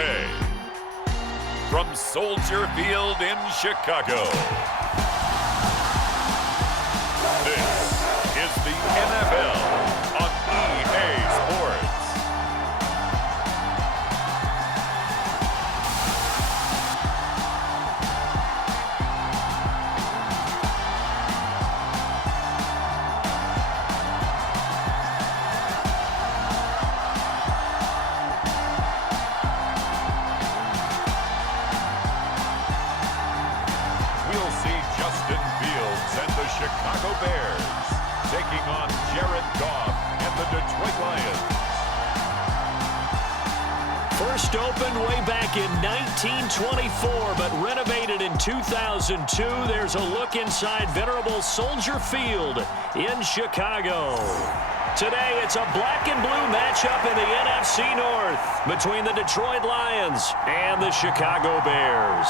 Sunday. From Soldier Field in Chicago, this is the NFL on EA Sports. Chicago Bears taking on Goff and the Detroit Lions. First opened way back in 1924, but renovated in 2002. There's a look inside venerable Soldier Field in Chicago. Today, it's a black and blue matchup in the NFC North between the Detroit Lions and the Chicago Bears.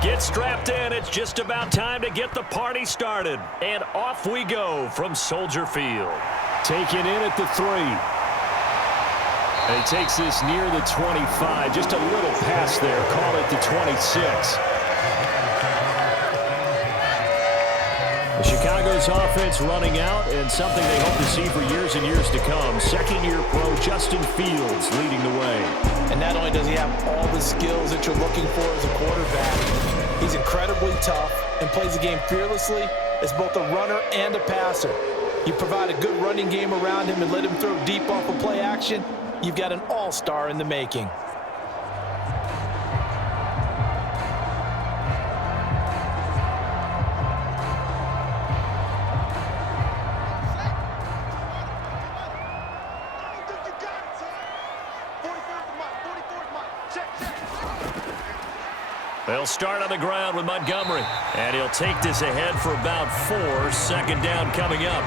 Get strapped in. It's just about time to get the party started. And off we go from Soldier Field. Taken in at the 3. And he takes this near the 25. Just a little pass there. Call it the 26. Chicago's offense running out, and something they hope to see for years and years to come. Second-year pro Justin Fields leading the way. And not only does he have all the skills that you're looking for as a quarterback, he's incredibly tough and plays the game fearlessly as both a runner and a passer. You provide a good running game around him and let him throw deep off of play action, you've got an all-star in the making. They'll start on the ground with Montgomery, and he'll take this ahead for about 4. Second down coming up.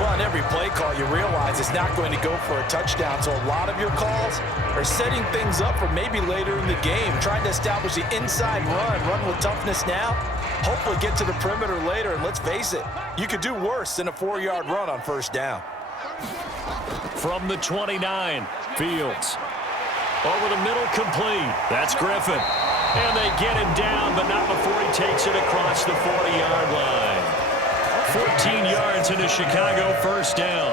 Well, on every play call, you realize it's not going to go for a touchdown, so a lot of your calls are setting things up for maybe later in the game, trying to establish the inside run with toughness now, hopefully get to the perimeter later, and let's face it, you could do worse than a 4-yard run on first down. From the 29, Fields. Over the middle, complete. That's Griffin. And they get him down, but not before he takes it across the 40-yard line. 14 yards in a Chicago first down.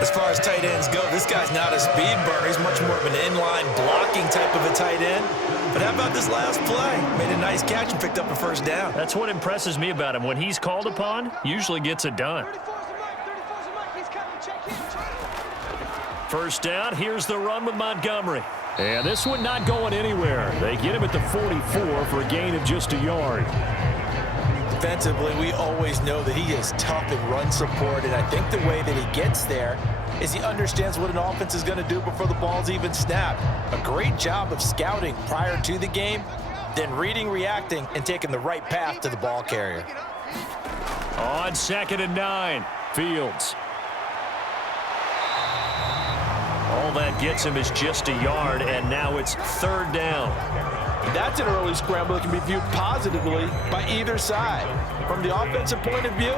As far as tight ends go, this guy's not a speed burner. He's much more of an inline blocking type of a tight end. But how about this last play? Made a nice catch and picked up a first down. That's what impresses me about him. When he's called upon, usually gets it done. First down, here's the run with Montgomery. And this one not going anywhere. They get him at the 44 for a gain of just a yard. Defensively, we always know that he is tough in run support, and I think the way that he gets there is he understands what an offense is going to do before the ball's even snapped. A great job of scouting prior to the game, then reading, reacting, and taking the right path to the ball carrier. On 2nd and 9, Fields. All that gets him is just a yard, and now it's 3rd down. That's an early scramble that can be viewed positively by either side. From the offensive point of view,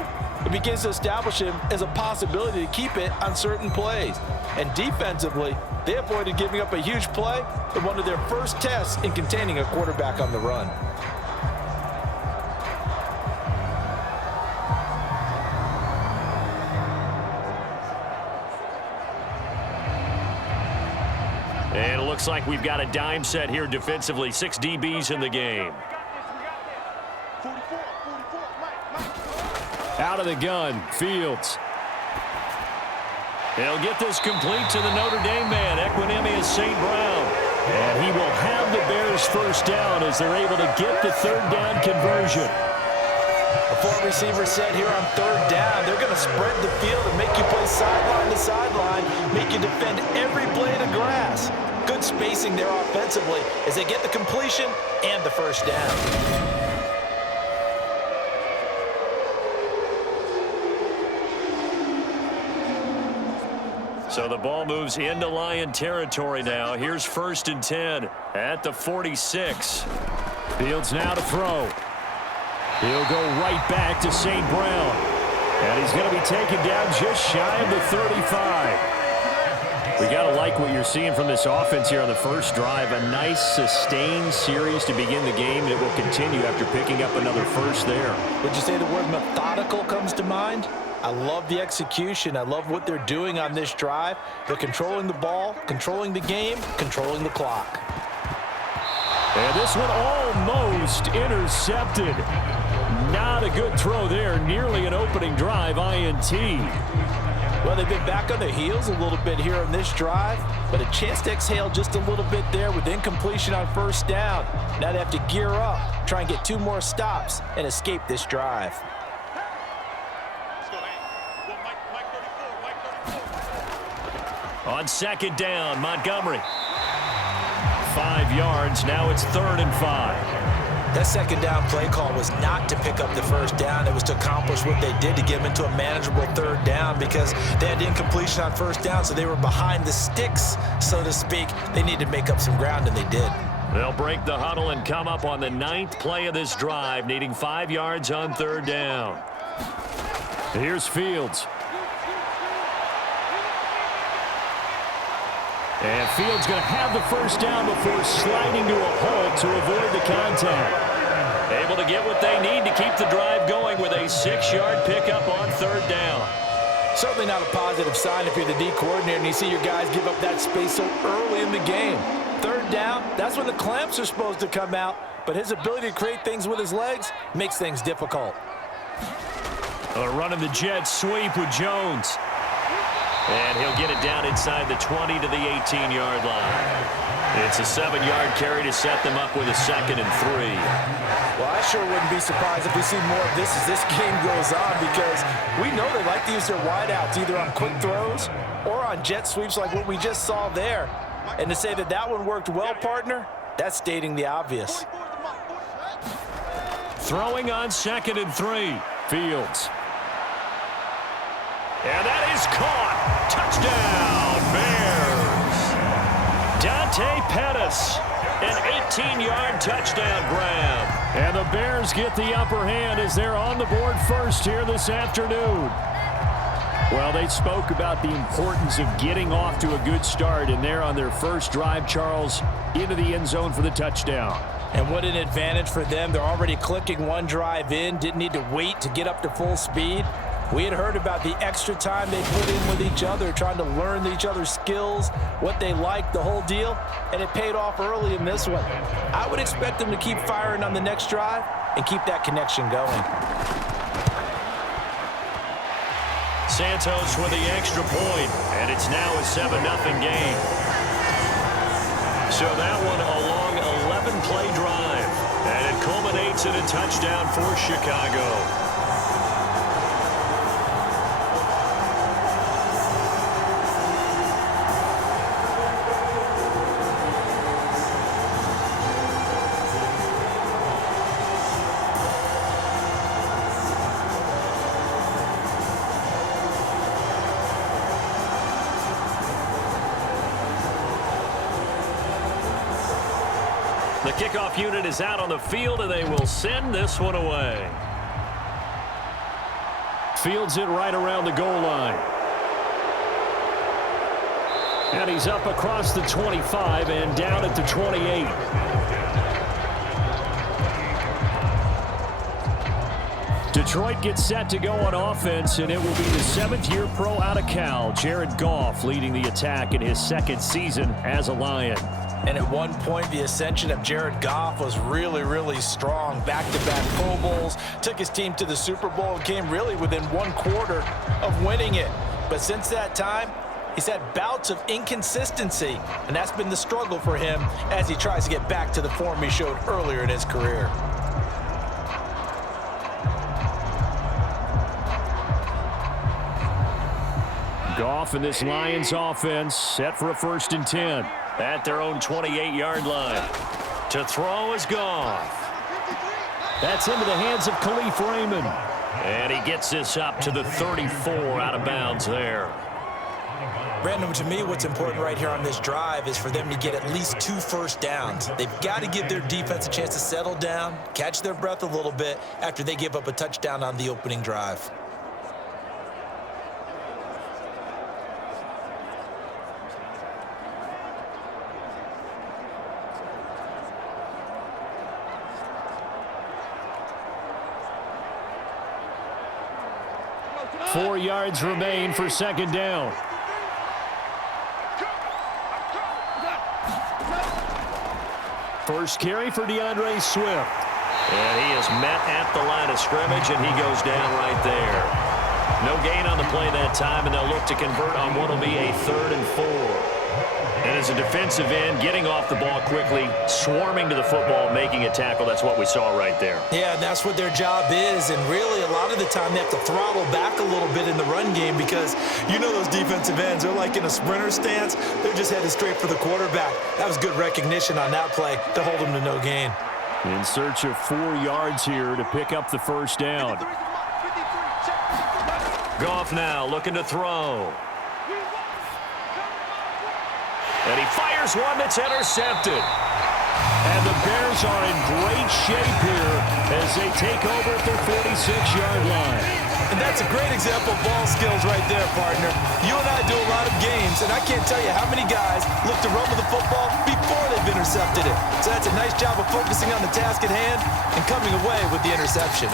it begins to establish him as a possibility to keep it on certain plays. And defensively, they avoided giving up a huge play in one of their first tests in containing a quarterback on the run. And it looks like we've got a dime set here defensively. 6 DBs in the game. Out of the gun, Fields. They'll get this complete to the Notre Dame man, Equinemius St. Brown. And he will have the Bears first down as they're able to get the 3rd down conversion. A four-receiver set here on third down. They're going to spread the field and make you play sideline to sideline, make you defend every blade of grass. Good spacing there offensively as they get the completion and the first down. So the ball moves into Lion territory now. Here's 1st and 10 at the 46. Fields now to throw. He'll go right back to St. Brown. And he's going to be taken down just shy of the 35. We got to like what you're seeing from this offense here on the first drive. A nice, sustained series to begin the game, and it will continue after picking up another first there. Would you say the word methodical comes to mind? I love the execution. I love what they're doing on this drive. They're controlling the ball, controlling the game, controlling the clock. And this one almost intercepted. Not a good throw there. Nearly an opening drive INT. Well, they've been back on their heels a little bit here on this drive, but a chance to exhale just a little bit there with incompletion on first down. Now they have to gear up, try and get 2 more stops, and escape this drive. On 2nd down, Montgomery. 5 yards. Now it's 3rd and 5. That 2nd down play call was not to pick up the first down. It was to accomplish what they did to get them into a manageable 3rd down because they had incompletion on first down, so they were behind the sticks, so to speak. They needed to make up some ground, and they did. They'll break the huddle and come up on the 9th play of this drive, needing 5 yards on 3rd down. Here's Fields. And Fields going to have the first down before sliding to a halt to avoid the contact. Able to get what they need to keep the drive going with a 6-yard pickup on 3rd down. Certainly not a positive sign if you're the D coordinator and you see your guys give up that space so early in the game. 3rd down, that's when the clamps are supposed to come out, but his ability to create things with his legs makes things difficult. Running the jet sweep with Jones. And he'll get it down inside the 20 to the 18-yard line. It's a 7-yard carry to set them up with a 2nd and 3. Well, I sure wouldn't be surprised if we see more of this as this game goes on because we know they like to use their wideouts either on quick throws or on jet sweeps like what we just saw there. And to say that that one worked well, partner, that's stating the obvious. Throwing on 2nd and 3. Fields. And that is caught. Touchdown, Bears. Dante Pettis, an 18-yard touchdown grab. And the Bears get the upper hand as they're on the board first here this afternoon. Well, they spoke about the importance of getting off to a good start, and they're on their first drive, Charles, into the end zone for the touchdown. And what an advantage for them. They're already clicking one drive in, didn't need to wait to get up to full speed. We had heard about the extra time they put in with each other, trying to learn each other's skills, what they liked, the whole deal, and it paid off early in this one. I would expect them to keep firing on the next drive and keep that connection going. Santos with the extra point, and it's now a 7-0 game. So that one a long 11-play drive, and it culminates in a touchdown for Chicago. The kickoff unit is out on the field, and they will send this one away. Fields it right around the goal line. And he's up across the 25 and down at the 28. Detroit gets set to go on offense, and it will be the 7th-year pro out of Cal, Jared Goff, leading the attack in his 2nd season as a Lion. And at one point, the ascension of Jared Goff was really, really strong. Back-to-back Pro Bowls, took his team to the Super Bowl and came really within 1/4 of winning it. But since that time, he's had bouts of inconsistency, and that's been the struggle for him as he tries to get back to the form he showed earlier in his career. Goff and this Lions offense set for a 1st and 10 at their own 28-yard line. To throw is Goff. That's into the hands of Khalif Raymond. And he gets this up to the 34 out of bounds there. Brandon, to me, what's important right here on this drive is for them to get at least 2 first downs. They've got to give their defense a chance to settle down, catch their breath a little bit after they give up a touchdown on the opening drive. Four yards remain for 2nd down. First carry for DeAndre Swift. And he is met at the line of scrimmage, and he goes down right there. No gain on the play that time, and they'll look to convert on what will be a 3rd and 4. And as a defensive end, getting off the ball quickly, swarming to the football, making a tackle, that's what we saw right there. Yeah, and that's what their job is, and really a lot of the time they have to throttle back a little bit in the run game because you know those defensive ends, they're like in a sprinter stance. They're just headed straight for the quarterback. That was good recognition on that play to hold them to no gain. In search of 4 yards here to pick up the 1st down. Goff now looking to throw. And he fires one that's intercepted. And the Bears are in great shape here as they take over at their 46-yard line. And that's a great example of ball skills right there, partner. You and I do a lot of games, and I can't tell you how many guys look to run with the football before they've intercepted it. So that's a nice job of focusing on the task at hand and coming away with the interception.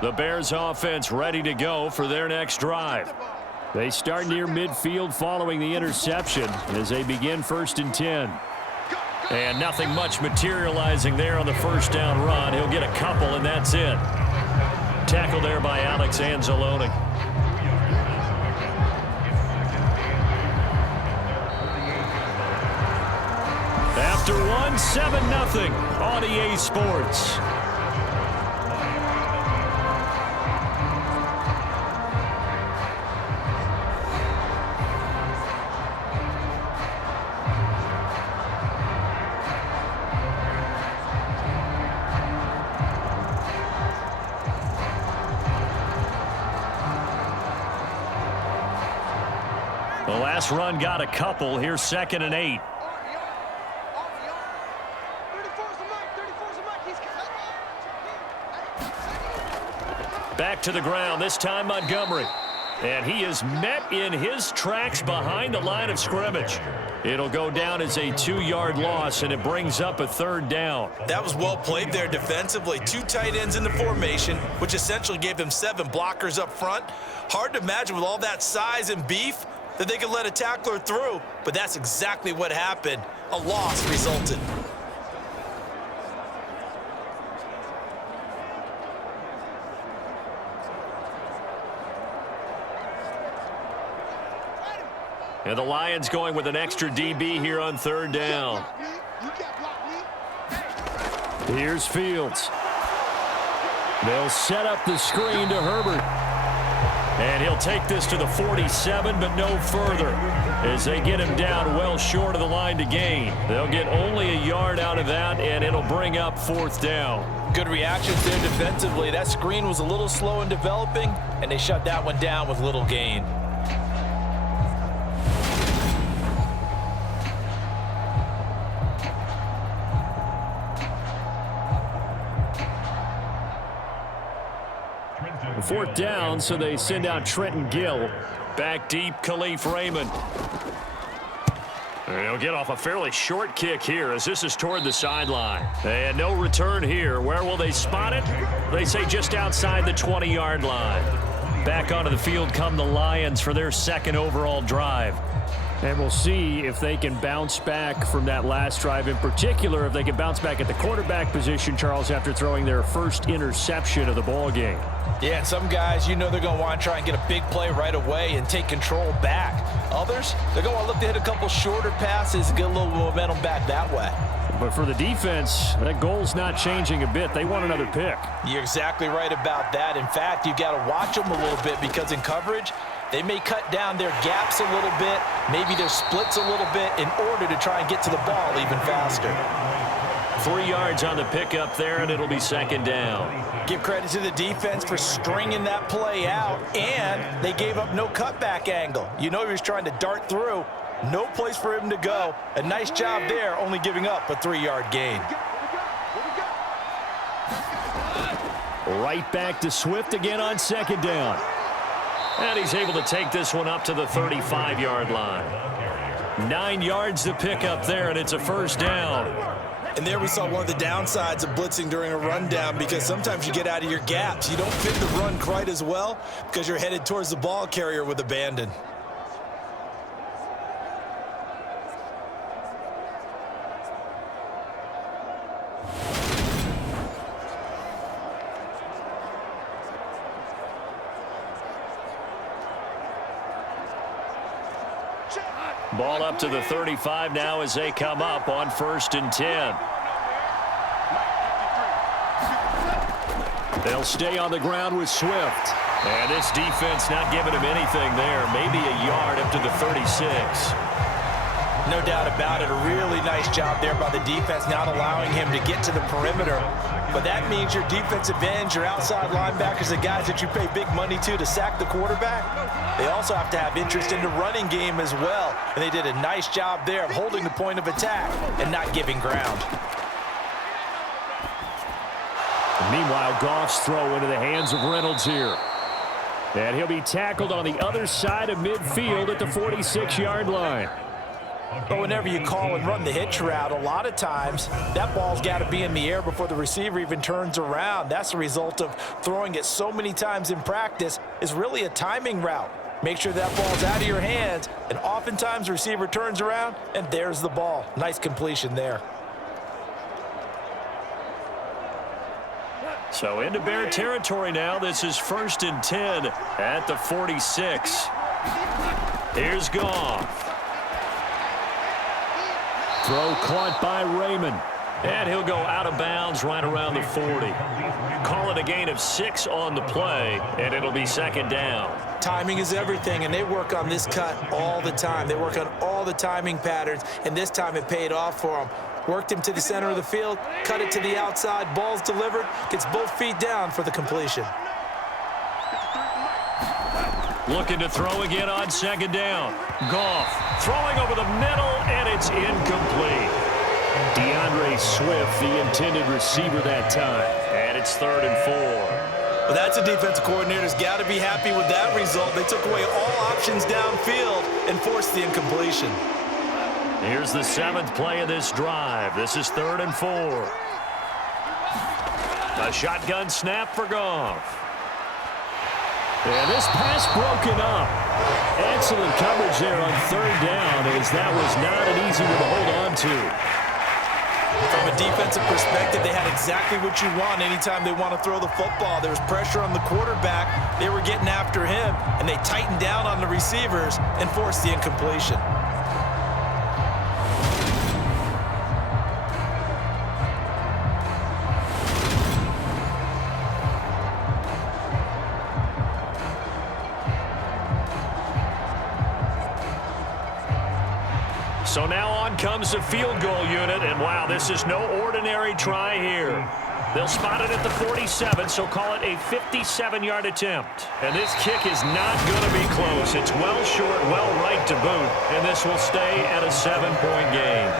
The Bears offense ready to go for their next drive. They start near midfield following the interception as they begin 1st and 10. And nothing much materializing there on the 1st down run. He'll get a couple, and that's it. Tackle there by Alex Anzalone. After one, 7-0 on EA Sports. The last run got a couple. Here's 2nd and 8. Back to the ground, this time Montgomery. And he is met in his tracks behind the line of scrimmage. It'll go down as a 2-yard loss, and it brings up a 3rd down. That was well played there defensively. 2 tight ends in the formation, which essentially gave them 7 blockers up front. Hard to imagine with all that size and beef that they could let a tackler through, but that's exactly what happened. A loss resulted. And the Lions going with an extra DB here on 3rd down. Here's Fields. They'll set up the screen to Herbert. And he'll take this to the 47, but no further. As they get him down well short of the line to gain. They'll get only a yard out of that, and it'll bring up 4th down. Good reactions there defensively. That screen was a little slow in developing, and they shut that one down with little gain. Fourth down, so they send out Trenton Gill. Back deep, Khalif Raymond. He'll get off a fairly short kick here as this is toward the sideline. And no return here. Where will they spot it? They say just outside the 20-yard line. Back onto the field come the Lions for their 2nd overall drive. And we'll see if they can bounce back from that last drive, in particular if they can bounce back at the quarterback position, Charles, after throwing their first interception of the ball game. Yeah, and some guys, they're going to want to try and get a big play right away and take control back. Others, they're going to look to hit a couple shorter passes and get a little momentum back that way. But for the defense, that goal's not changing a bit. They want another pick. You're exactly right about that. In fact, you got to watch them a little bit because in coverage, they may cut down their gaps a little bit, maybe their splits a little bit in order to try and get to the ball even faster. 3 yards on the pickup there, and it'll be second down. Give credit to the defense for stringing that play out, and they gave up no cutback angle. He was trying to dart through. No place for him to go. A nice job there, only giving up a 3-yard gain. Right back to Swift again on second down. And he's able to take this one up to the 35-yard line. 9 yards to pick up there, and it's a first down. And there we saw one of the downsides of blitzing during a rundown, because sometimes you get out of your gaps. You don't fit the run quite as well because you're headed towards the ball carrier with abandon. Ball up to the 35 now as they come up on 1st and 10. They'll stay on the ground with Swift. And this defense not giving him anything there. Maybe a yard up to the 36. No doubt about it. A really nice job there by the defense, not allowing him to get to the perimeter. But that means your defensive ends, your outside linebackers, the guys that you pay big money to sack the quarterback, they also have to have interest in the running game as well. And they did a nice job there of holding the point of attack and not giving ground. Meanwhile, Goff's throw into the hands of Reynolds here. And he'll be tackled on the other side of midfield at the 46-yard line. But whenever you call and run the hitch route, a lot of times that ball's got to be in the air before the receiver even turns around. That's the result of throwing it so many times in practice. Is really a timing route. Make sure that ball's out of your hands, and oftentimes the receiver turns around, and there's the ball. Nice completion there. So into Bear territory now. This is 1st and 10 at the 46. Here's Goff. Throw caught by Raymond. And he'll go out of bounds right around the 40. Call it a gain of 6 on the play, and it'll be second down. Timing is everything, and they work on this cut all the time. They work on all the timing patterns, and this time it paid off for them. Worked him to the center of the field, cut it to the outside, ball's delivered, gets both feet down for the completion. Looking to throw again on second down. Goff throwing over the middle, and it's incomplete. DeAndre Swift, the intended receiver that time. And it's 3rd and 4. Well, that's a defensive coordinator's got to be happy with that result. They took away all options downfield and forced the incompletion. Here's the 7th play of this drive. This is 3rd and 4. A shotgun snap for Goff. And this pass broken up. Excellent coverage there on 3rd down, as that was not an easy one to hold on to. From a defensive perspective, they had exactly what you want anytime they want to throw the football. There was pressure on the quarterback. They were getting after him, and they tightened down on the receivers and forced the incompletion. So now on comes the field goal unit, and wow, this is no ordinary try here. They'll spot it at the 47, so call it a 57-yard attempt. And this kick is not going to be close. It's well short, well right to boot, and this will stay at a 7-point game.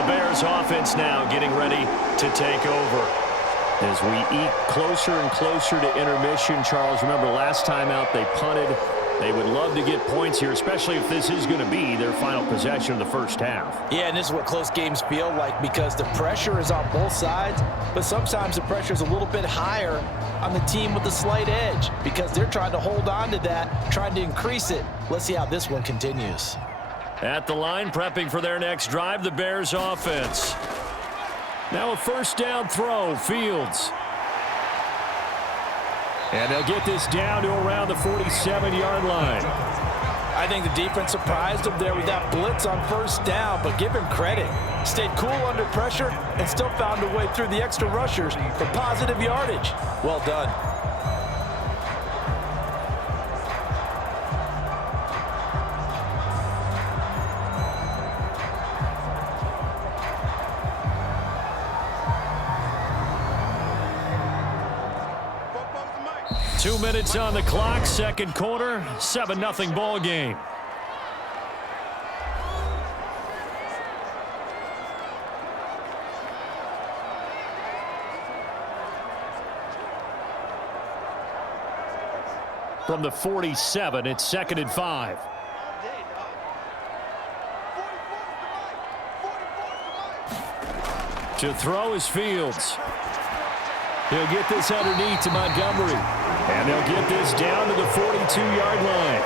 The Bears offense now getting ready to take over. As we eke closer and closer to intermission, Charles, remember last time out they punted They would love to get points here, especially if this is going to be their final possession of the first half. Yeah, and this is what close games feel like because the pressure is on both sides, but sometimes the pressure is a little bit higher on the team with the slight edge because they're trying to hold on to that, trying to increase it. Let's see how this one continues. At the line, prepping for their next drive, the Bears offense. Now a first down throw, Fields. And they'll get this down to around the 47-yard line. I think the defense surprised him there with that blitz on first down, but give him credit. Stayed cool under pressure and still found a way through the extra rushers for positive yardage. Well done. Two minutes on the clock, second quarter, 7-0 ball game. From the 47, it's 2nd and 5. To throw is Fields. He'll get this underneath to Montgomery. And they'll get this down to the 42-yard line.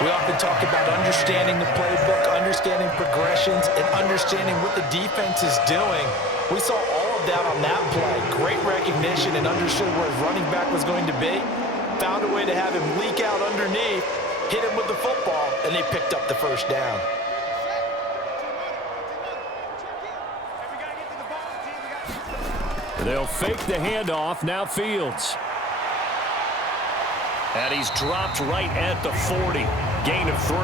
We often talk about understanding the playbook, understanding progressions, and understanding what the defense is doing. We saw all of that on that play. Great recognition and understood where his running back was going to be. Found a way to have him leak out underneath, hit him with the football, and they picked up the first down. They'll fake the handoff. Now Fields. And he's dropped right at the 40. Gain of 3.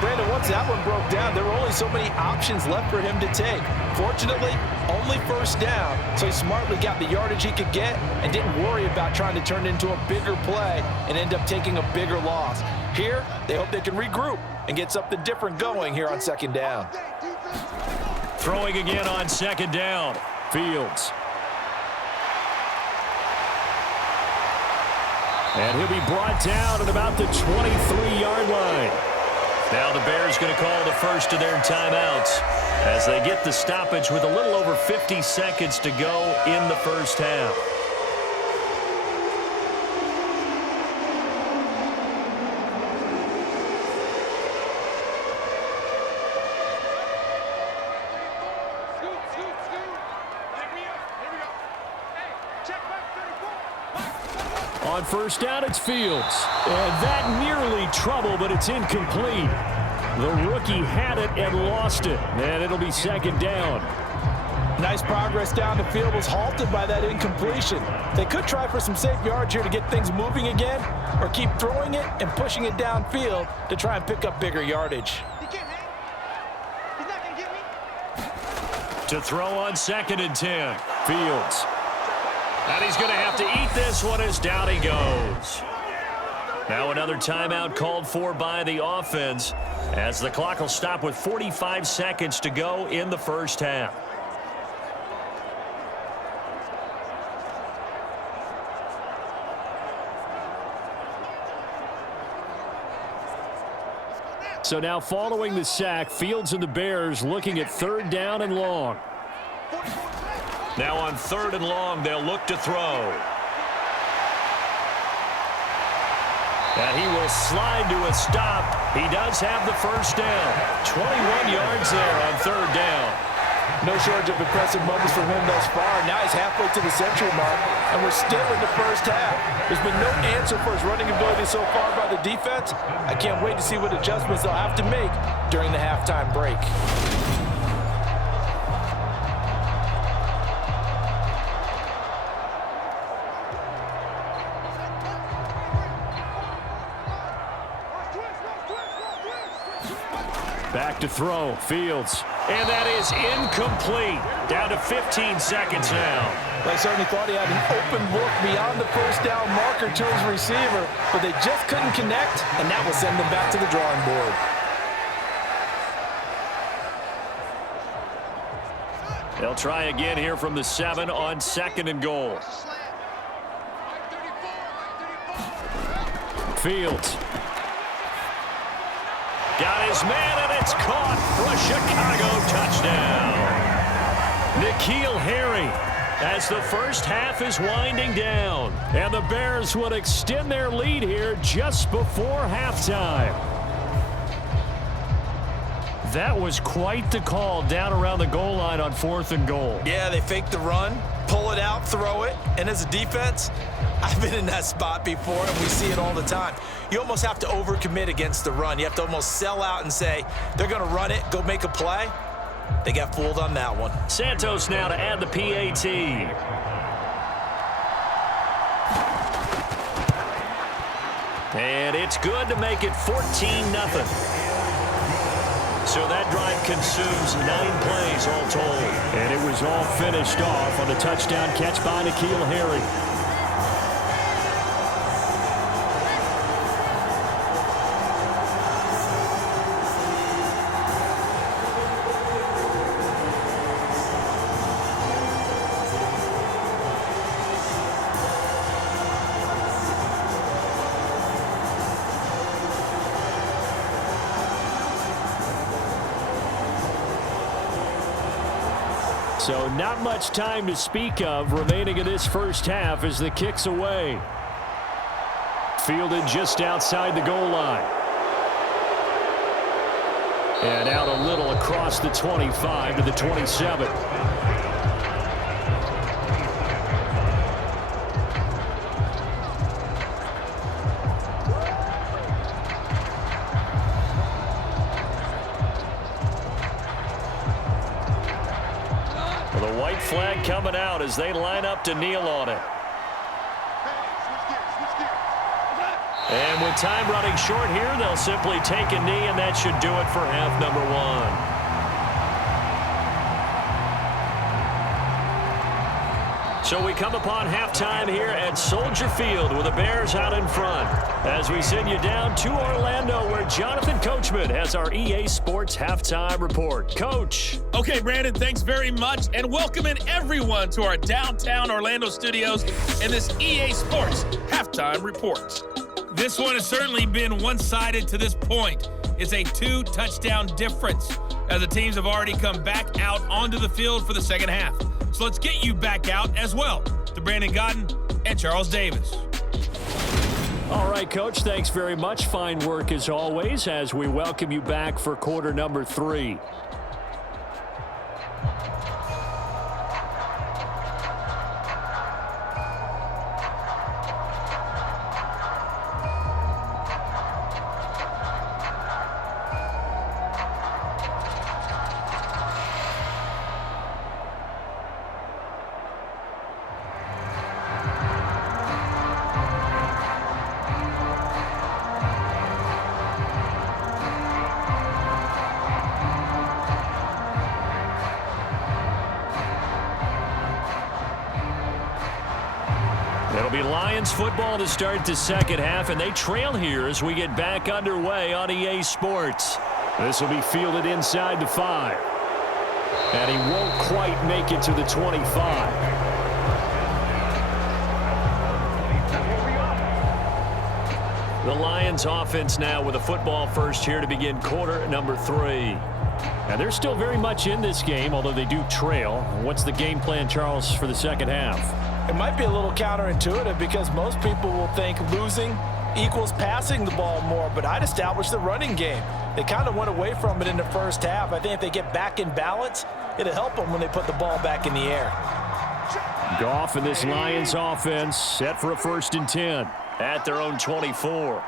Brandon, once that one broke down, there were only so many options left for him to take. Fortunately, only first down, so he smartly got the yardage he could get and didn't worry about trying to turn it into a bigger play and end up taking a bigger loss. Here, they hope they can regroup and get something different going here on second down. Throwing again on second down. Fields. And he'll be brought down at about the 23-yard line. Now the Bears going to call the first of their timeouts as they get the stoppage with a little over 50 seconds to go in the first half. On first down, it's Fields. And that nearly trouble, but it's incomplete. The rookie had it and lost it. And it'll be second down. Nice progress down the field was halted by that incompletion. They could try for some safe yards here to get things moving again, or keep throwing it and pushing it downfield to try and pick up bigger yardage. To throw on 2nd and 10. Fields. And he's going to have to eat this one as down he goes. Now another timeout called for by the offense as the clock will stop with 45 seconds to go in the first half. So now following the sack, Fields and the Bears looking at 3rd down and long. Now on 3rd and long, they'll look to throw. And he will slide to a stop. He does have the first down. 21 yards there on 3rd down. No shortage of impressive moments from him thus far. Now he's halfway to the century mark, and we're still in the first half. There's been no answer for his running ability so far by the defense. I can't wait to see what adjustments they'll have to make during the halftime break. Back to throw, Fields. And that is incomplete. Down to 15 seconds now. They certainly thought he had an open look beyond the first down marker to his receiver, but they just couldn't connect, and that will send them back to the drawing board. They'll try again here from the 7 on 2nd and goal. Fields. Got his man, and it's caught for a Chicago touchdown. N'Keal Harry, as the first half is winding down. And the Bears would extend their lead here just before halftime. That was quite the call down around the goal line on 4th and goal. Yeah, they fake the run, pull it out, throw it. And as a defense, I've been in that spot before, and we see it all the time. You almost have to overcommit against the run. You have to almost sell out and say, they're going to run it, go make a play. They got fooled on that one. Santos now to add the PAT. And it's good to make it 14-0. So that drive consumes 9 plays all told. And it was all finished off on the touchdown catch by N'Keal Harry. So not much time to speak of remaining in this first half as the kick's away. Fielded just outside the goal line. And out a little across the 25 to the 27. Flag coming out as they line up to kneel on it. And with time running short here, they'll simply take a knee, and that should do it for half number 1. So we come upon halftime here at Soldier Field with the Bears out in front. As we send you down to Orlando, where Jonathan Coachman has our EA Sports Halftime Report. Coach. Okay, Brandon, thanks very much, and welcoming everyone to our downtown Orlando studios in this EA Sports Halftime Report. This one has certainly been one-sided to this point. It's a 2-touchdown difference, as the teams have already come back out onto the field for the second half. So let's get you back out as well to Brandon Godden and Charles Davis. All right, Coach, thanks very much. Fine work as always as we welcome you back for quarter number 3. It'll be Lions football to start the second half, and they trail here as we get back underway on EA Sports. This will be fielded inside the 5. And he won't quite make it to the 25. The Lions offense now with a football first here to begin quarter number 3. And they're still very much in this game, although they do trail. What's the game plan, Charles, for the second half? It might be a little counterintuitive because most people will think losing equals passing the ball more, but I'd establish the running game. They kind of went away from it in the first half. I think if they get back in balance, it'll help them when they put the ball back in the air. Goff and this Lions offense set for a 1st and 10 at their own 24.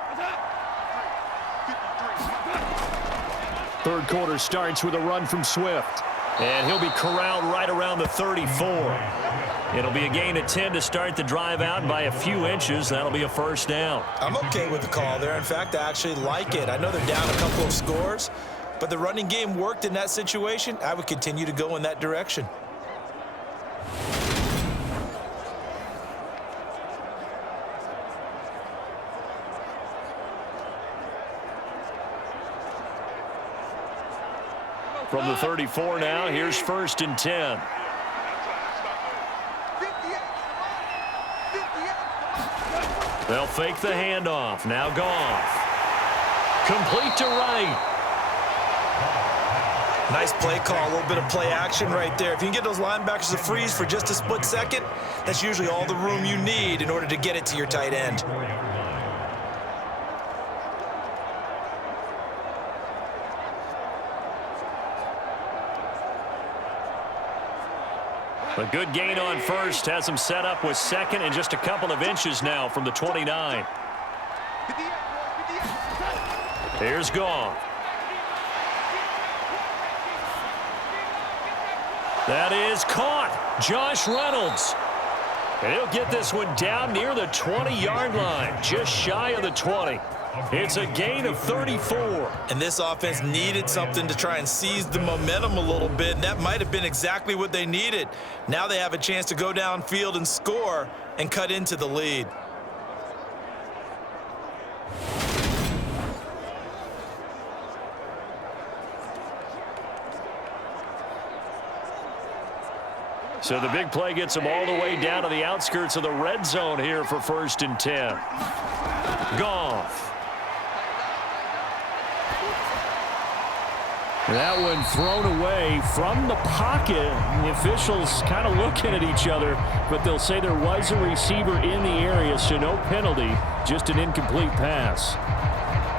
Third quarter starts with a run from Swift. And he'll be corralled right around the 34. It'll be a gain of 10 to start the drive out by a few inches. That'll be a first down. I'm okay with the call there. In fact, I actually like it. I know they're down a couple of scores, but the running game worked in that situation. I would continue to go in that direction. From the 34 now, here's 1st and 10. They'll fake the handoff. Now Goff. Complete to right. Nice play call, a little bit of play action right there. If you can get those linebackers to freeze for just a split second, that's usually all the room you need in order to get it to your tight end. A good gain on first has him set up with second and just a couple of inches now from the 29. Here's Goff. That is caught. Josh Reynolds. And he'll get this one down near the 20-yard line, just shy of the 20. It's a gain of 34. And this offense needed something to try and seize the momentum a little bit, and that might have been exactly what they needed. Now they have a chance to go downfield and score and cut into the lead. So the big play gets them all the way down to the outskirts of the red zone here for 1st and 10. Goff. That one thrown away from the pocket. The officials kind of looking at each other, but they'll say there was a receiver in the area, so no penalty, just an incomplete pass.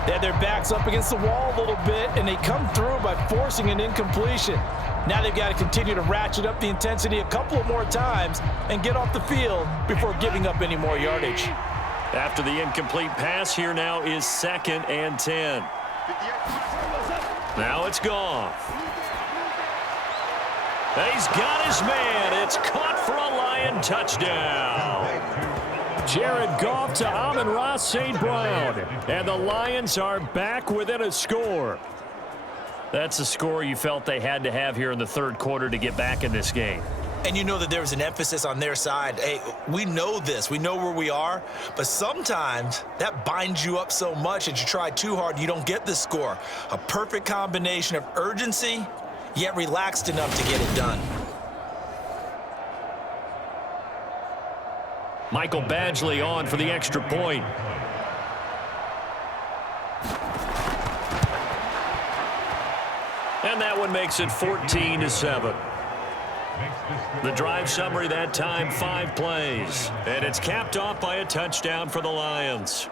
They had their backs up against the wall a little bit, and they come through by forcing an incompletion. Now they've got to continue to ratchet up the intensity a couple of more times and get off the field before giving up any more yardage. After the incomplete pass, here now is 2nd and 10. Now it's Goff. He's got his man. It's caught for a Lion touchdown. Jared Goff to Amon-Ra St. Brown. And the Lions are back within a score. That's a score you felt they had to have here in the 3rd quarter to get back in this game. And you know that there was an emphasis on their side. Hey, we know this. We know where we are. But sometimes that binds you up so much that you try too hard, you don't get the score. A perfect combination of urgency, yet relaxed enough to get it done. Michael Badgley on for the extra point. And that one makes it 14-7. The drive summary that time, 5 plays. And it's capped off by a touchdown for the Lions.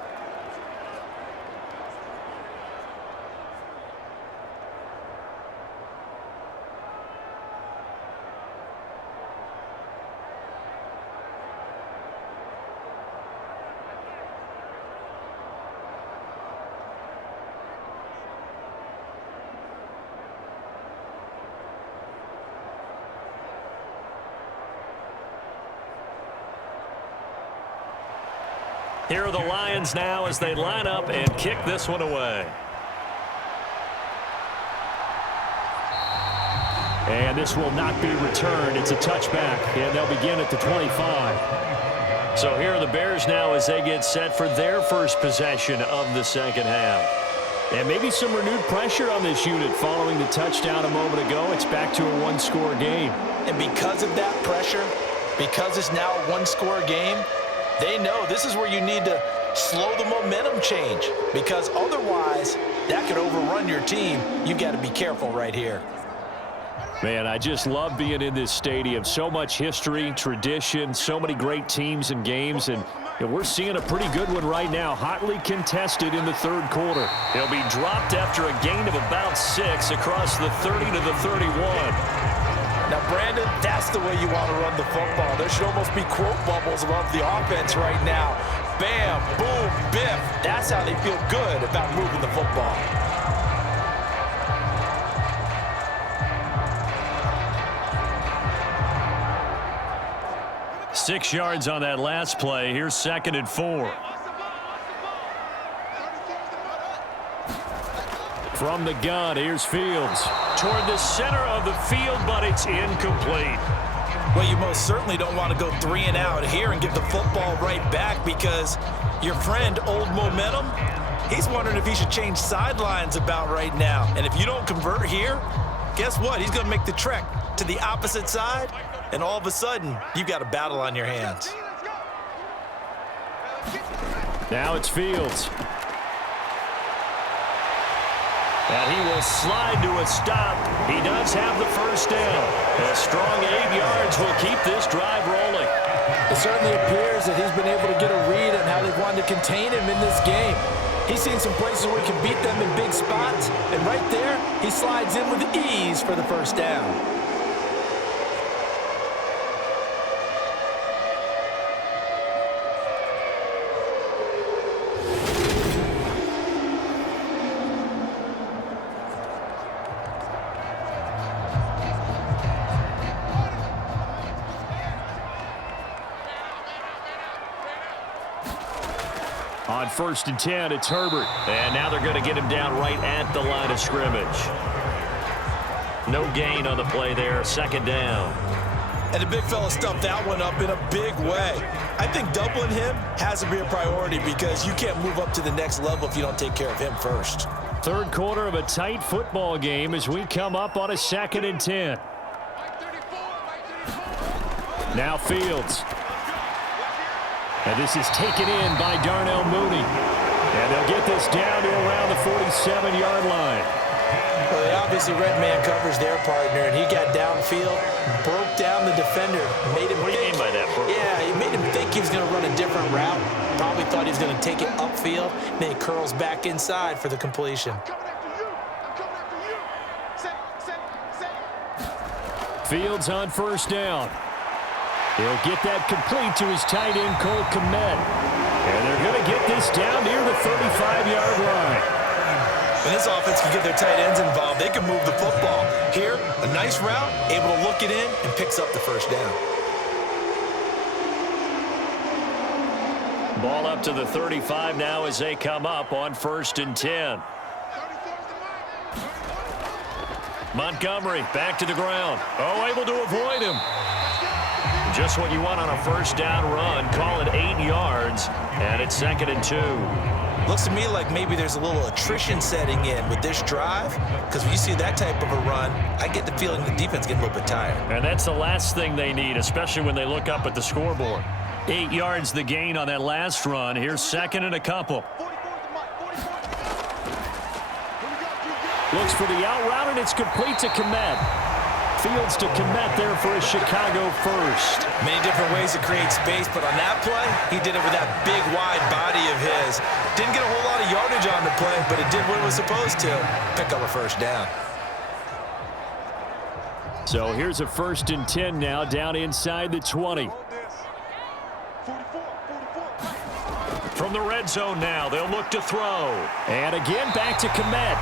Here are the Lions now as they line up and kick this one away. And this will not be returned. It's a touchback, and they'll begin at the 25. So here are the Bears now as they get set for their first possession of the 2nd half. And maybe some renewed pressure on this unit following the touchdown a moment ago. It's back to a 1-score game. And because of that pressure, because it's now a 1-score game, they know this is where you need to slow the momentum change, because otherwise that could overrun your team. You've got to be careful right here. Man, I just love being in this stadium. So much history, tradition, so many great teams and games, and we're seeing a pretty good one right now, hotly contested in the 3rd quarter. He'll be dropped after a gain of about 6 across the 30 to the 31. Now, Brandon, that's the way you want to run the football. There should almost be quote bubbles above the offense right now. Bam, boom, biff. That's how they feel good about moving the football. Six yards on that last play. Here's 2nd and 4. From the gun, here's Fields. Toward the center of the field, but it's incomplete. Well, you most certainly don't want to go 3 and out here and give the football right back, because your friend, Old Momentum, he's wondering if he should change sidelines about right now. And if you don't convert here, guess what? He's going to make the trek to the opposite side, and all of a sudden, you've got a battle on your hands. Now it's Fields. And he will slide to a stop. He does have the first down. A strong 8 yards will keep this drive rolling. It certainly appears that he's been able to get a read on how they've wanted to contain him in this game. He's seen some places where he can beat them in big spots, and right there, he slides in with ease for the first down. On 1st and 10, it's Herbert. And now they're going to get him down right at the line of scrimmage. No gain on the play there. 2nd down. And the big fella stuffed that one up in a big way. I think doubling him has to be a priority because you can't move up to the next level if you don't take care of him first. 3rd quarter of a tight football game as we come up on a 2nd and 10. Now Fields. And this is taken in by Darnell Mooney. And they'll get this down to around the 47-yard line. Well, they obviously read man coverage their partner, and he got downfield, broke down the defender, made him What do you mean by that, bro? Yeah, he made him think he was going to run a different route. Probably thought he was going to take it upfield. Then he curls back inside for the completion. Fields on 1st down. He'll get that complete to his tight end, Cole Kmet. And they're going to get this down near the 35-yard line. When this offense can get their tight ends involved, they can move the football. Here, a nice route, able to look it in, and picks up the first down. Ball up to the 35 now as they come up on 1st and 10. Montgomery back to the ground. Oh, able to avoid him. Just what you want on a 1st down run. Call it 8 yards, and it's 2nd and 2. Looks to me like maybe there's a little attrition setting in with this drive, because when you see that type of a run, I get the feeling the defense getting a little bit tired. And that's the last thing they need, especially when they look up at the scoreboard. 8 yards the gain on that last run. Here's 2nd and a couple. Looks for the out route, and it's complete to Kmet. Fields to Kmet there for a Chicago first. Many different ways to create space, but on that play, he did it with that big, wide body of his. Didn't get a whole lot of yardage on the play, but it did what it was supposed to. Pick up a 1st down. So here's a 1st and 10 now, down inside the 20. From the red zone now, they'll look to throw. And again, back to Kmet.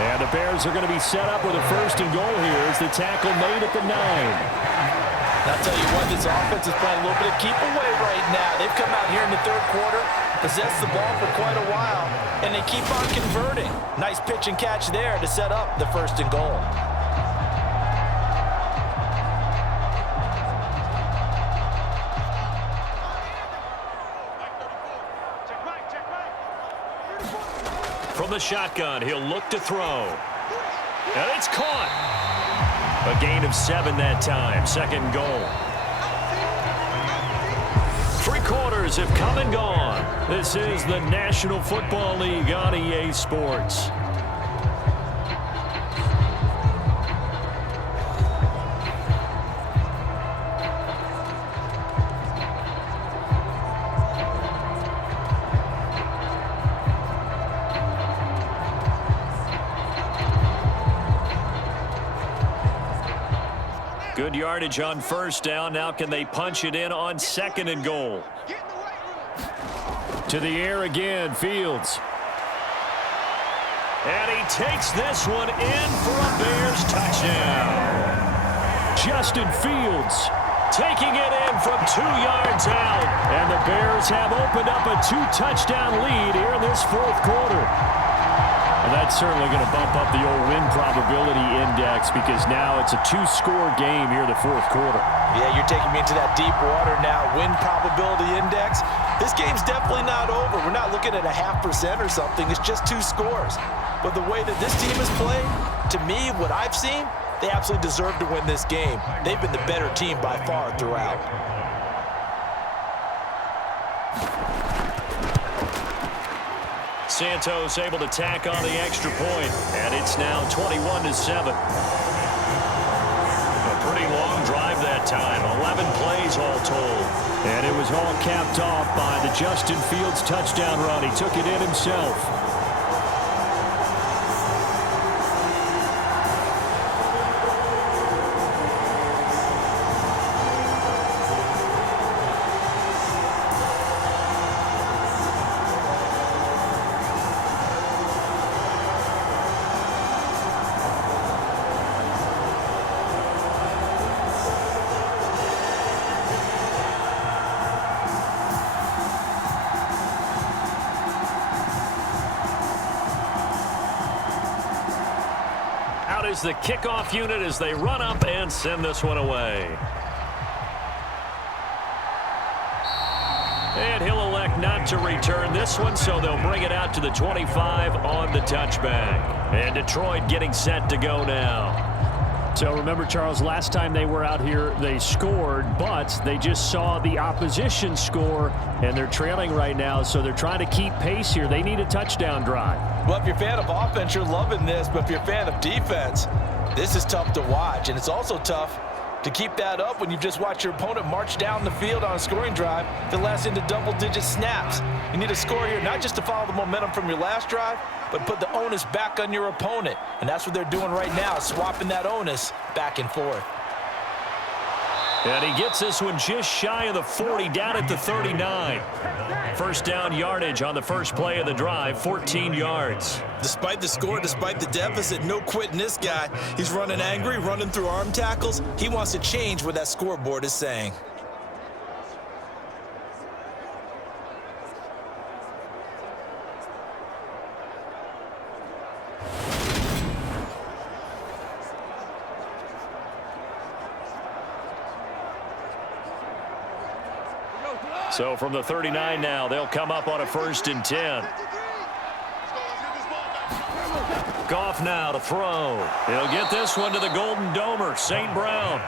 And the Bears are going to be set up with a 1st and goal here as the tackle made at the 9. I'll tell you what, this offense is playing a little bit of keep away right now. They've come out here in the 3rd quarter, possessed the ball for quite a while, and they keep on converting. Nice pitch and catch there to set up the 1st and goal. From the shotgun, he'll look to throw. And it's caught. A gain of 7 that time. 2nd goal. 3 quarters have come and gone. This is the National Football League on EA Sports. Good yardage on 1st down. Now can they punch it in on 2nd and goal? To the air again, Fields. And he takes this one in for a Bears touchdown. Justin Fields taking it in from 2 yards out. And the Bears have opened up a 2-touchdown lead here in this 4th quarter. And that's certainly going to bump up the old win probability index because now it's a 2-score game here in the 4th quarter. Yeah, you're taking me into that deep water now. Win probability index. This game's definitely not over. We're not looking at a 0.5% or something. It's just 2 scores. But the way that this team has played, to me, what I've seen, they absolutely deserve to win this game. They've been the better team by far throughout. Santos able to tack on the extra point, and it's now 21-7. A pretty long drive that time, 11 plays all told. And it was all capped off by the Justin Fields touchdown run. He took it in himself. Is the kickoff unit as they run up and send this one away. And he'll elect not to return this one, so they'll bring it out to the 25 on the touchback. And Detroit getting set to go now. So remember, Charles, last time they were out here, they scored, but they just saw the opposition score, and they're trailing right now, so they're trying to keep pace here. They need a touchdown drive. Well, if you're a fan of offense, you're loving this, but if you're a fan of defense, this is tough to watch, and it's also tough to keep that up when you've just watched your opponent march down the field on a scoring drive that lasts into double-digit snaps. You need a score here, not just to follow the momentum from your last drive, but put the onus back on your opponent. And that's what they're doing right now, swapping that onus back and forth. And he gets this one just shy of the 40, down at the 39. First down yardage on the first play of the drive, 14 yards. Despite the score, despite the deficit, no quitting this guy. He's running angry, running through arm tackles. He wants to change what that scoreboard is saying. So from the 39 now, they'll come up on a 1st and 10. Goff now to throw. He'll get this one to the Golden Domer, St. Brown.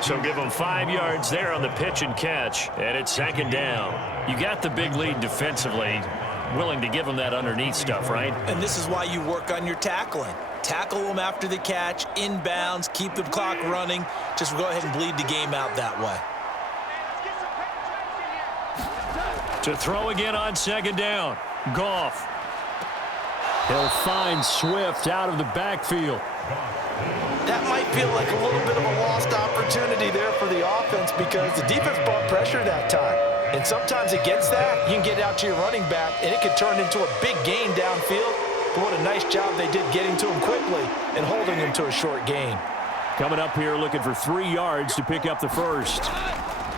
So give him 5 yards there on the pitch and catch, and it's 2nd down. You got the big lead defensively, willing to give him that underneath stuff, right? And this is why you work on your tackling. Tackle them after the catch, inbounds, keep the clock running. Just go ahead and bleed the game out that way. To throw again on 2nd down, Goff. He'll find Swift out of the backfield. That might feel like a little bit of a lost opportunity there for the offense because the defense brought pressure that time. And sometimes against that, you can get out to your running back, and it could turn into a big gain downfield. But what a nice job they did getting to him quickly and holding him to a short gain. Coming up here looking for 3 yards to pick up the first.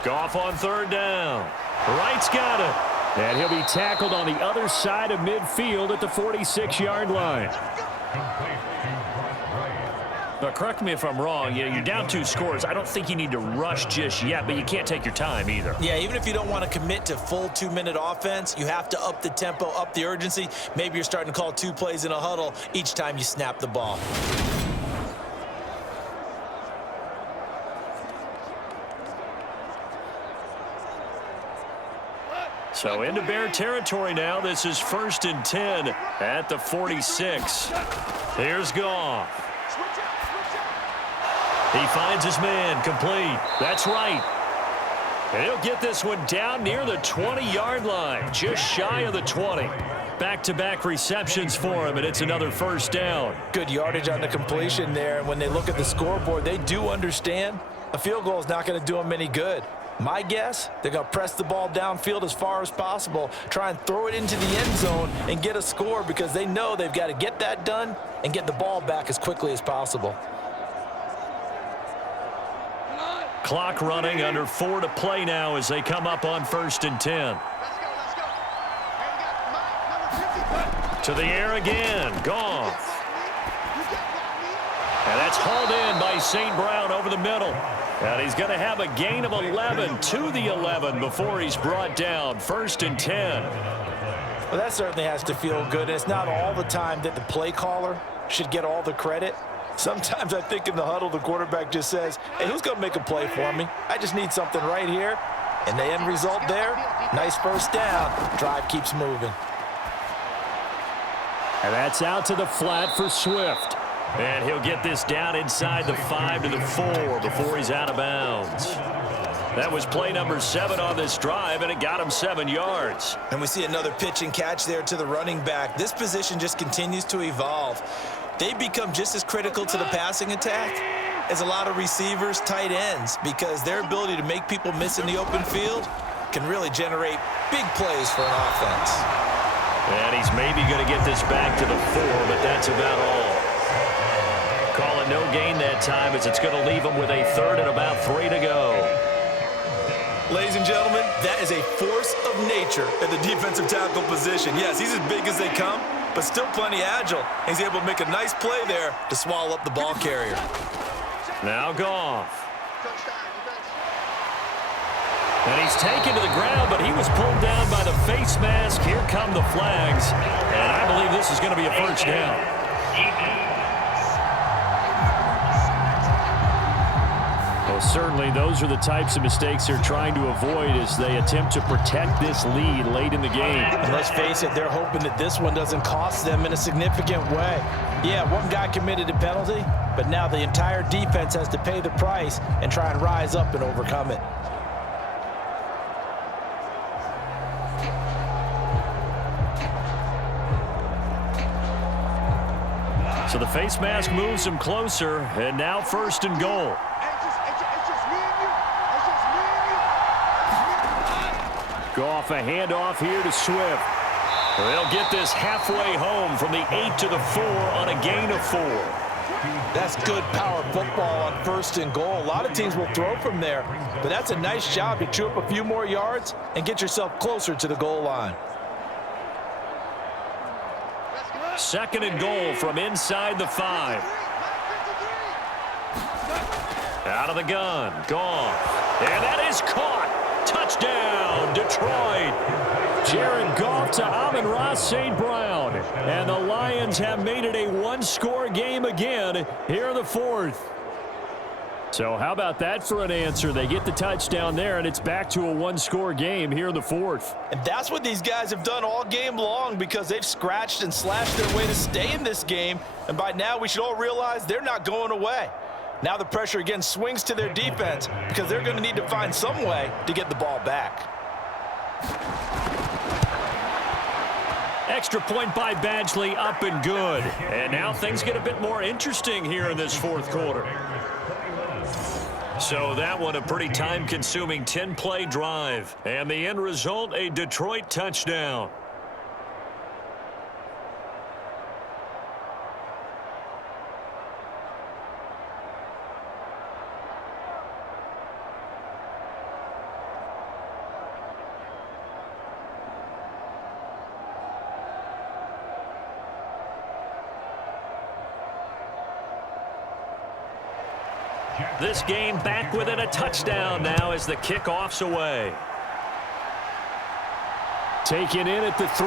Goff on 3rd down. Wright's got it. And he'll be tackled on the other side of midfield at the 46-yard line. Now, correct me if I'm wrong. You're down 2 scores. I don't think you need to rush just yet, but you can't take your time either. Yeah, even if you don't want to commit to full 2-minute offense, you have to up the tempo, up the urgency. Maybe you're starting to call 2 plays in a huddle each time you snap the ball. So into Bear territory now. This is 1st and 10 at the 46. Here's Goff. He finds his man, complete. That's right. And he'll get this one down near the 20-yard line, just shy of the 20. Back-to-back receptions for him, and it's another 1st down. Good yardage on the completion there, and when they look at the scoreboard, they do understand a field goal is not going to do them any good. My guess, they're going to press the ball downfield as far as possible, try and throw it into the end zone and get a score because they know they've got to get that done and get the ball back as quickly as possible. Clock running, under 4 to play now as they come up on 1st and 10. To the air again, Goff. And that's hauled in by St. Brown over the middle. And he's going to have a gain of 11 to the 11 before he's brought down. 1st and 10. Well, that certainly has to feel good. It's not all the time that the play caller should get all the credit. Sometimes I think in the huddle, the quarterback just says, hey, who's going to make a play for me? I just need something right here. And the end result there, nice 1st down. Drive keeps moving. And that's out to the flat for Swift. And he'll get this down inside the 5 to the 4 before he's out of bounds. That was play number 7 on this drive, and it got him 7 yards. And we see another pitch and catch there to the running back. This position just continues to evolve. They become just as critical to the passing attack as a lot of receivers, tight ends, because their ability to make people miss in the open field can really generate big plays for an offense. And he's maybe going to get this back to the 4, but that's about all. Call it no gain that time, as it's going to leave him with a 3rd and about 3 to go. Ladies and gentlemen, that is a force of nature at the defensive tackle position. Yes, he's as big as they come, but still plenty agile. He's able to make a nice play there to swallow up the ball carrier. Now Goff. And he's taken to the ground, but he was pulled down by the face mask. Here come the flags, and I believe this is going to be a first down. Well, certainly those are the types of mistakes they're trying to avoid as they attempt to protect this lead late in the game. And let's face it, they're hoping that this one doesn't cost them in a significant way. Yeah, one guy committed a penalty, but now the entire defense has to pay the price and try and rise up and overcome it. So the face mask moves him closer, and now 1st and goal. Goff a handoff here to Swift. They'll get this halfway home from the 8 to the 4 on a gain of 4. That's good power football on 1st and goal. A lot of teams will throw from there, but that's a nice job to chew up a few more yards and get yourself closer to the goal line. 2nd and goal from inside the 5. Out of the gun, Goff. And that is caught. Touchdown, Detroit. Jared Goff to Amon-Ra St. Brown. And the Lions have made it a one-score game again here in the 4th. So how about that for an answer? They get the touchdown there, and it's back to a one-score game here in the 4th. And that's what these guys have done all game long, because they've scratched and slashed their way to stay in this game. And by now, we should all realize they're not going away. Now the pressure again swings to their defense, because they're going to need to find some way to get the ball back. Extra point by Badgley, up and good. And now things get a bit more interesting here in this 4th quarter. So that one a pretty time-consuming 10-play drive. And the end result, a Detroit touchdown. This game back within a touchdown now as the kickoff's away. Taken in at the 3.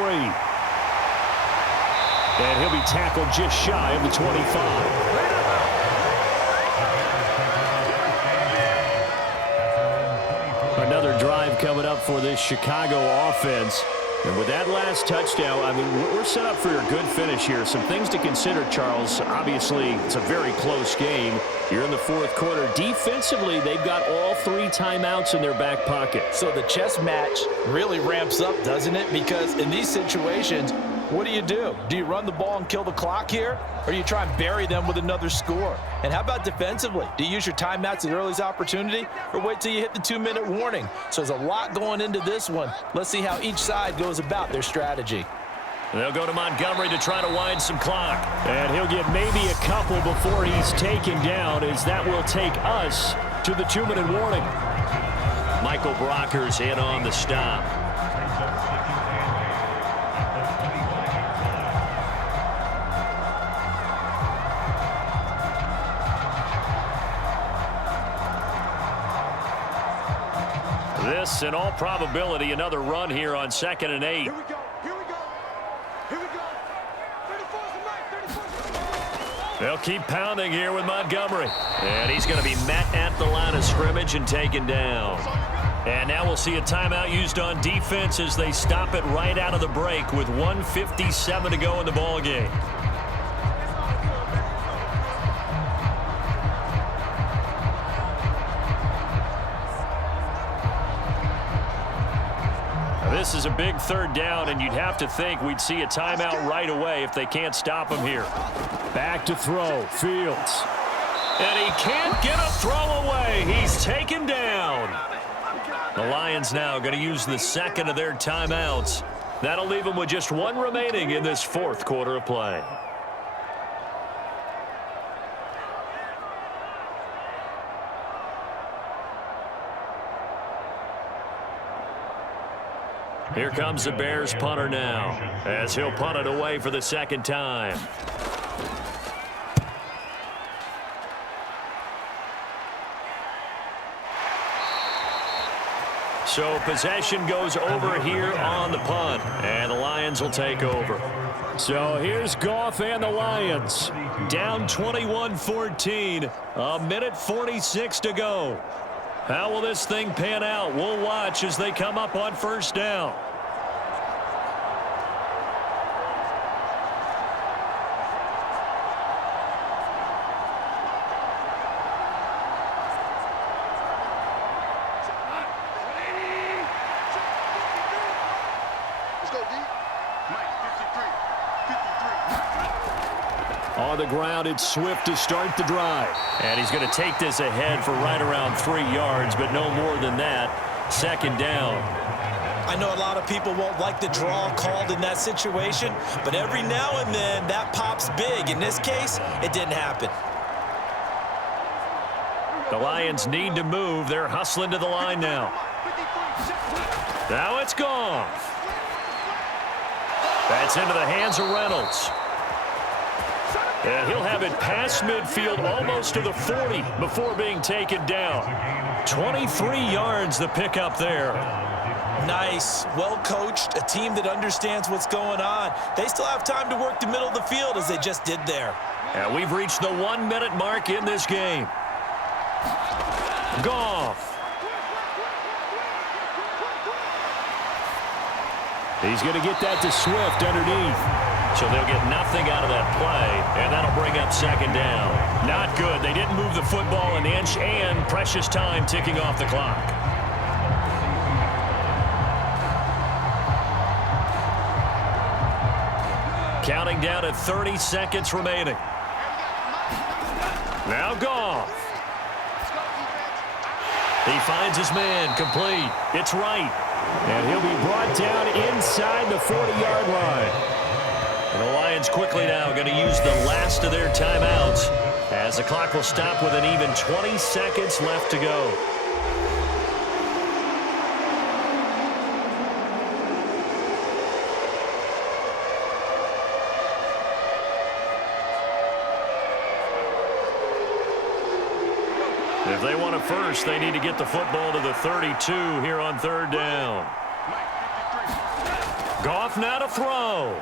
And he'll be tackled just shy of the 25. Another drive coming up for this Chicago offense. And with that last touchdown, I mean, we're set up for a good finish here. Some things to consider, Charles. Obviously, it's a very close game. You're in the 4th quarter. Defensively, they've got all 3 timeouts in their back pocket. So the chess match really ramps up, doesn't it? Because in these situations, what do? Do you run the ball and kill the clock here? Or do you try and bury them with another score? And how about defensively? Do you use your timeouts at earliest opportunity, or wait till you hit the 2-minute warning? So there's a lot going into this one. Let's see how each side goes about their strategy. They'll go to Montgomery to try to wind some clock. And he'll get maybe a couple before he's taken down, as that will take us to the 2-minute warning. Michael Brocker's in on the stop. This, in all probability, another run here on 2nd and 8. Here we go. Here we go. Here we go. 34's They'll keep pounding here with Montgomery. And he's going to be met at the line of scrimmage and taken down. And now we'll see a timeout used on defense as they stop it right out of the break with 1:57 to go in the ball game. This is a big third down, and you'd have to think we'd see a timeout right away if they can't stop him here. Back to throw, Fields. And he can't get a throw away. He's taken down. The Lions now going to use the second of their timeouts. That'll leave them with just one remaining in this fourth quarter of play. Here comes the Bears punter now, as he'll punt it away for the second time. So possession goes over here on the punt, and the Lions will take over. So here's Goff and the Lions. Down 21-14, a minute 46 to go. How will this thing pan out? We'll watch as they come up on first down. On the ground, it's Swift to start the drive. And he's going to take this ahead for right around 3 yards, but no more than that. Second down. I know a lot of people won't like the draw called in that situation, but every now and then that pops big. In this case, it didn't happen. The Lions need to move. They're hustling to the line now. Now it's Goff. That's into the hands of Reynolds. And he'll have it past midfield almost to the 40 before being taken down. 23 yards the pickup there. Nice, well coached, a team that understands what's going on. They still have time to work the middle of the field as they just did there. And we've reached the 1 minute mark in this game. Goff. He's going to get that to Swift underneath. So they'll get nothing out of that play, and that'll bring up second down. Not good. They didn't move the football an inch, and precious time ticking off the clock. Counting down at 30 seconds remaining. Now Goff. He finds his man, complete. It's right. And he'll be brought down inside the 40-yard line. And the Lions quickly now going to use the last of their timeouts as the clock will stop with an even 20 seconds left to go. If they want a first, they need to get the football to the 32 here on third down. Goff now to throw.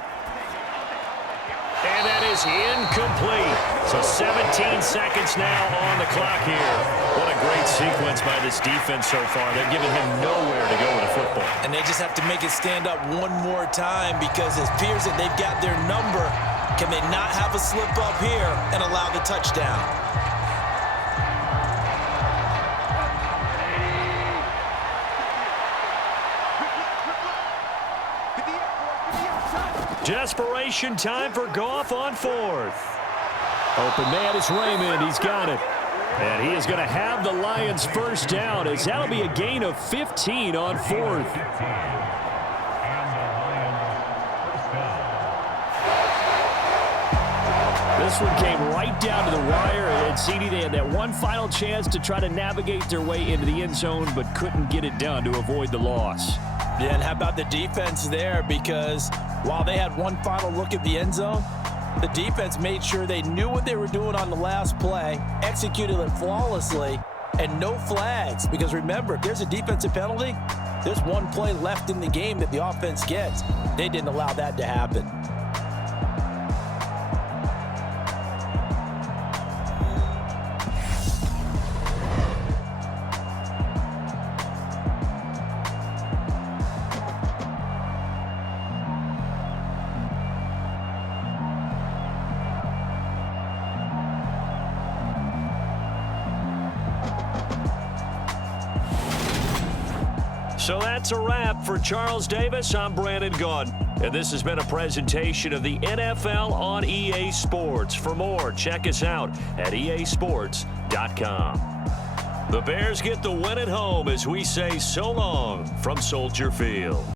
And that is incomplete. So 17 seconds now on the clock here. What a great sequence by this defense so far. They're giving him nowhere to go with the football. And they just have to make it stand up one more time because it appears that they've got their number. Can they not have a slip up here and allow the touchdown? Desperation time for Goff on fourth. Open man is Raymond. He's got it. And he is going to have the Lions first down as that'll be a gain of 15 on fourth. This one came right down to the wire, and CD, they had that one final chance to try to navigate their way into the end zone, but couldn't get it done to avoid the loss. Yeah, and how about the defense there? Because while they had one final look at the end zone, the defense made sure they knew what they were doing on the last play, executed it flawlessly, and no flags. Because remember, if there's a defensive penalty, there's one play left in the game that the offense gets. They didn't allow that to happen. So that's a wrap. For Charles Davis, I'm Brandon Gunn. And this has been a presentation of the NFL on EA Sports. For more, check us out at easports.com. The Bears get the win at home as we say so long from Soldier Field.